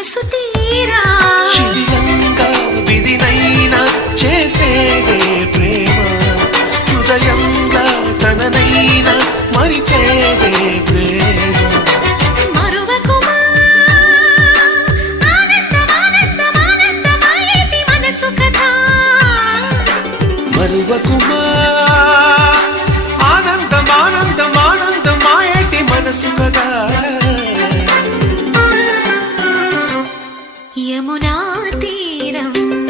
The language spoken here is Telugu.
మనసు తీరా శిథిలంగా విధినైనా చేసేదే ప్రేమ హృదయంగా తననైనా మరిచేదే ప్రేమ మరువకుమా യമുനാ തീരം